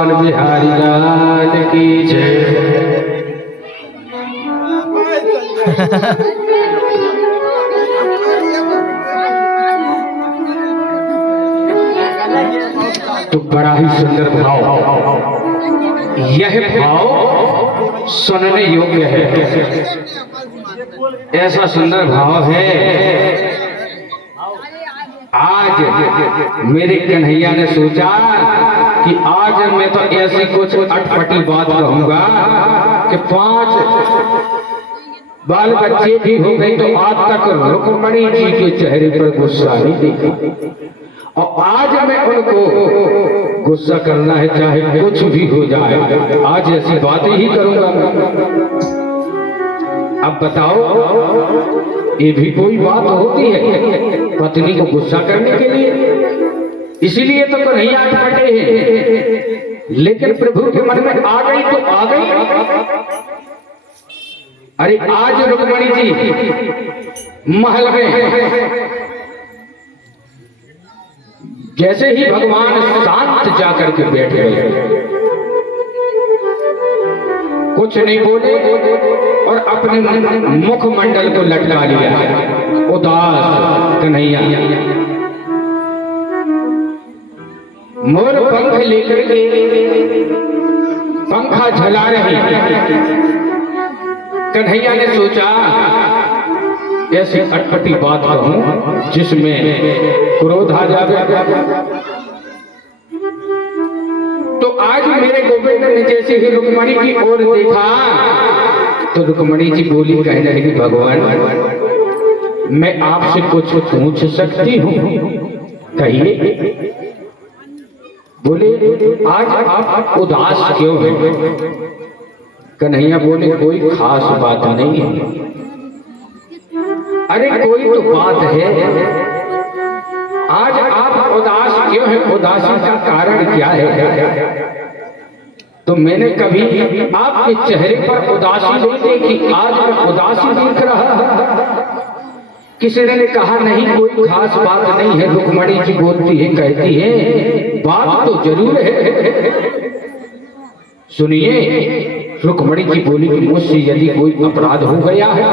वृंदावन बिहारी लाल की जय। तो बड़ा ही सुंदर भाव, यह भाव सुनने योग्य है। ऐसा सुंदर भाव है। आज मेरे कन्हैया ने सोचा कि आज मैं तो ऐसी कुछ अटपटी बात कहूंगा कि 5 बाल बच्चे भी हो गए तो आज तक रुक्मणी जी के चेहरे पर गुस्सा नहीं देखा। और आज मैं उनको गुस्सा करना है, चाहे कुछ भी हो जाए, आज ऐसी बातें ही करूंगा। अब बताओ, ये भी कोई बात होती है पत्नी को गुस्सा करने के लिए? इसीलिए तो कन्हैया अटपटे हैं। लेकिन प्रभु के मन में आ गई तो आ गई। अरे आज रुक्मणी जी महल में जैसे ही भगवान शांत जाकर के बैठ गए, कुछ नहीं बोले और अपने मुखमंडल को लटका लिया, उदास कन्हैया। मोर पंख लेकर के पंखा झला रही। कन्हैया ने सोचा ऐसी अटपटी बात कहूं जिसमें क्रोध आ जाए। तो आज मेरे गोविंद ने जैसे ही रुक्मणी की ओर देखा तो रुक्मणी जी बोली, कहने लगी, भगवान मैं आपसे कुछ पूछ सकती हूँ? कहिए। बोले, आज आप उदास क्यों हैं? कन्हैया बोले, कोई खास बात नहीं है। अरे कोई तो बात है। आज आप उदास क्यों हैं? उदासी का कारण क्या है? तो मैंने कभी आपके चेहरे पर उदासी नहीं देखी, आज मैं उदासी देख रहा। किसी ने कहा, नहीं कोई खास बात नहीं है। रुक्मणी जी बोलती है, कहती है, बात तो जरूर है। सुनिए। रुक्मणी जी बोली कि मुझसे यदि कोई अपराध हो गया है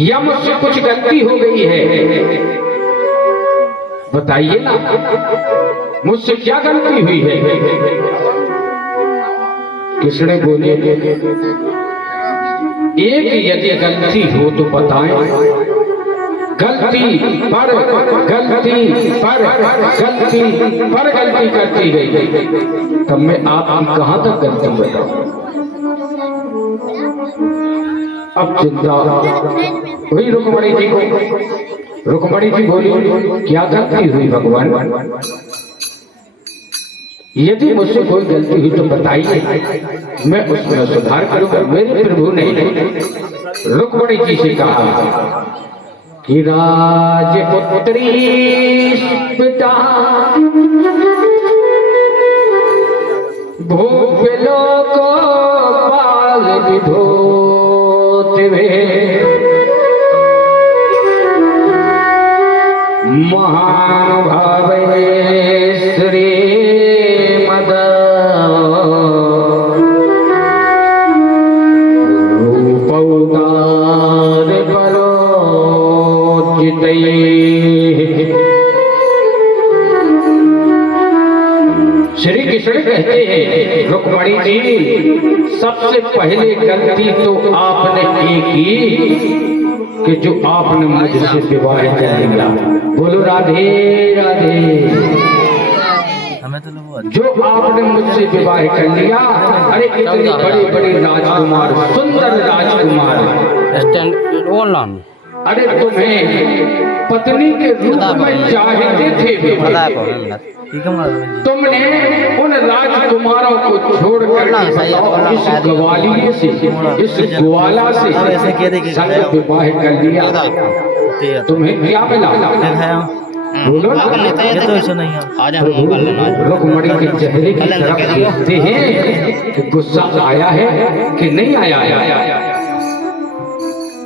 या मुझसे कुछ गलती हो गई है, बताइए ना, मुझसे क्या गलती हुई है? कृष्ण बोले, एक यदि गलती हो तो बताएं। गलती पर गलती पर गलती पर गलती करती गई, तब मैं आपकी कहां तक गलती बताऊं? अब चिंता हुई रुक्मणी जी को। रुक्मणी जी बोली, क्या गलती हुई भगवान? यदि मुझसे कोई गलती हुई तो बताइए, मैं उसमें सुधार करूंगा। मेरे प्रभु ने रुक्मणी जी से कहा कि राजपुत्री पिता भूपेलो को पाल विधोते महानुभावे श्री मद रूपौदार बलोचितै। श्री कृष्ण कहते हैं, रुक्मणी जी सबसे पहले गलती तो आपने ये की कि जो आपने मुझसे विवाह कर लिया। बोलो राधे राधे। जो आपने मुझसे विवाह कर लिया। अरे इतने बड़े बड़े राजकुमार, सुंदर राजकुमार, अरे तुम्हें पत्नी के रूप में चाहते थे। तुमने उन राजकुमारों को छोड़कर इस ग्वालियर से, इस ग्वाला से संग विवाह कर लिया। तुम्हें क्या मिला? बोलो ना। रुक्मणी के चेहरे की तरफ देखते हैं कि गुस्सा आया है कि नहीं आया।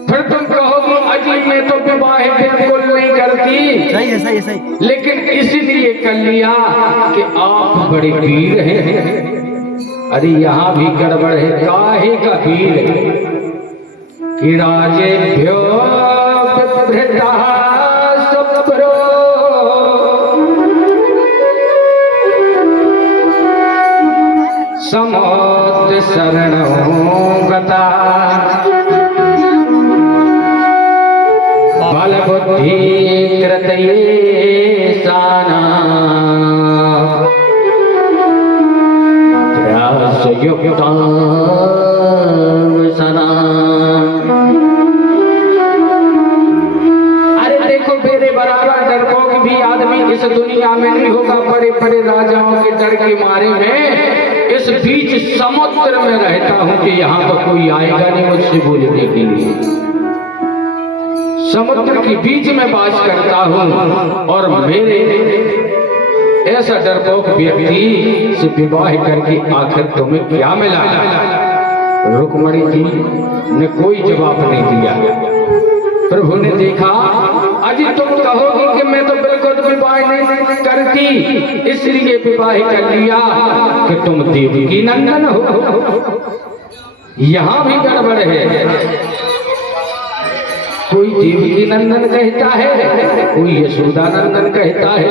फिर तुम कहोगे, अजी मैं तो विवाह बिल्कुल नहीं करती करती, सही है, सही है, सही। लेकिन इसलिए कर लिया कि आप बड़े वीर हैं। अरे यहाँ भी गड़बड़ है, काहे का वीर कि राजेभ्यो बिभ्रतः सुप्रो समोद शरणो गता बल बुद्धि कृतये साना प्रयास युक्ता सना। अरे देखो मेरे बराबर डरपोक भी आदमी इस दुनिया में नहीं होगा। बड़े बड़े राजाओं के डर के मारे में इस बीच समुद्र में रहता हूं कि यहाँ पर कोई आएगा नहीं मुझसे बोलने के लिए। समुद्र के बीच में वास करता हूं और मेरे ऐसा डरपोक व्यक्ति से विवाह करके आखिर तुम्हें क्या मिला? रुक्मणी जी ने कोई जवाब नहीं दिया। प्रभु ने देखा, अजी तुम कहोगी कि मैं तो बिल्कुल विवाह नहीं करती, इसलिए विवाह कर लिया कि तुम देवकी नंदन हो। यहाँ भी गड़बड़ है। कोई देवकी नंदन कहता है, कोई यशोदा नंदन कहता है,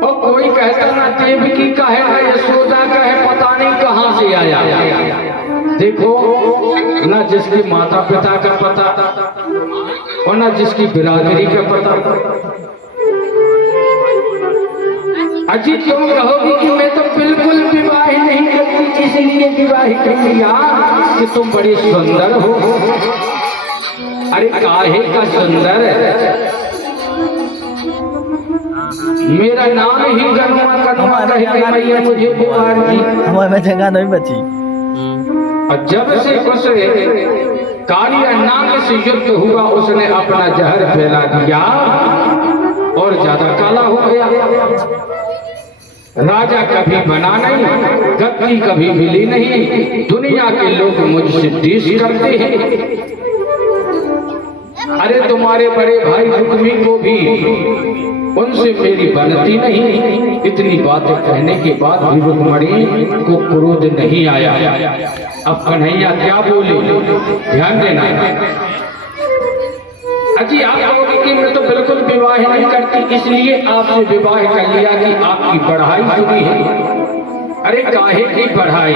और कोई कहता ना देवकी का है ना यशोदा का है, पता नहीं कहां से आया। देखो ना जिसकी माता पिता का पता और ना जिसकी बिरादरी का पता। अजी तुम कहोगी कि मैं तो बिल्कुल विवाह नहीं करती, इसलिए विवाह कर लिया कि तुम बड़ी सुंदर हो। अरे काहे का सुंदर है? मेरा नाम ही गनुआ कनुआ कह मैया मुझे पुकार दी। हमारे में जगह नहीं बची। और जब से उस कालिया नाग से युद्ध हुआ, उसने अपना जहर फैला दिया और ज्यादा काला हो गया। राजा कभी बना नहीं, गद्दी कभी मिली नहीं। दुनिया के लोग मुझसे देश करते हैं। अरे तुम्हारे बड़े भाई रुक्मी को भी उनसे मेरी बनती नहीं। इतनी बातें कहने के बाद भी रुक्मणी को क्रोध नहीं आया। अब कन्हैया क्या बोले, ध्यान देना। अजी आप कहोगे कि मैं तो बिल्कुल विवाह नहीं करती, इसलिए आपसे विवाह कर लिया कि आपकी पढ़ाई सुनी है। अरे काहे की पढ़ाई?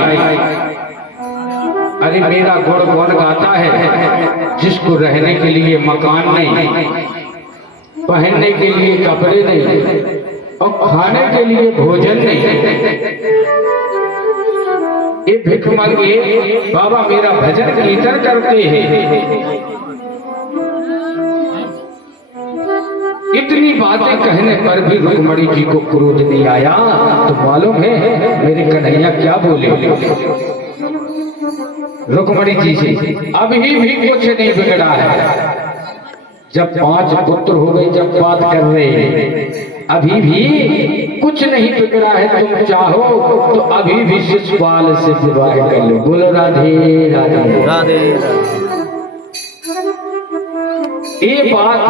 अरे मेरा गुण कौन गाता है जिसको रहने के लिए मकान नहीं, पहनने के लिए कपड़े नहीं और खाने के लिए भोजन नहीं। ये भिखमंगे बाबा मेरा भजन कीर्तन करते हैं। इतनी बातें कहने पर भी रुक्मणी जी को क्रोध नहीं आया। तो मालूम है मेरे कन्हैया क्या बोले? रुक्मणी जी से अभी भी कुछ नहीं बिगड़ा है। जब 5 पुत्र हो गए, जब बात कर रहे हैं, अभी भी कुछ नहीं बिगड़ा है। तुम चाहो तो अभी भी शिशुपाल से विवाह कर लो। बोलो राधे राधे राधे। ये बात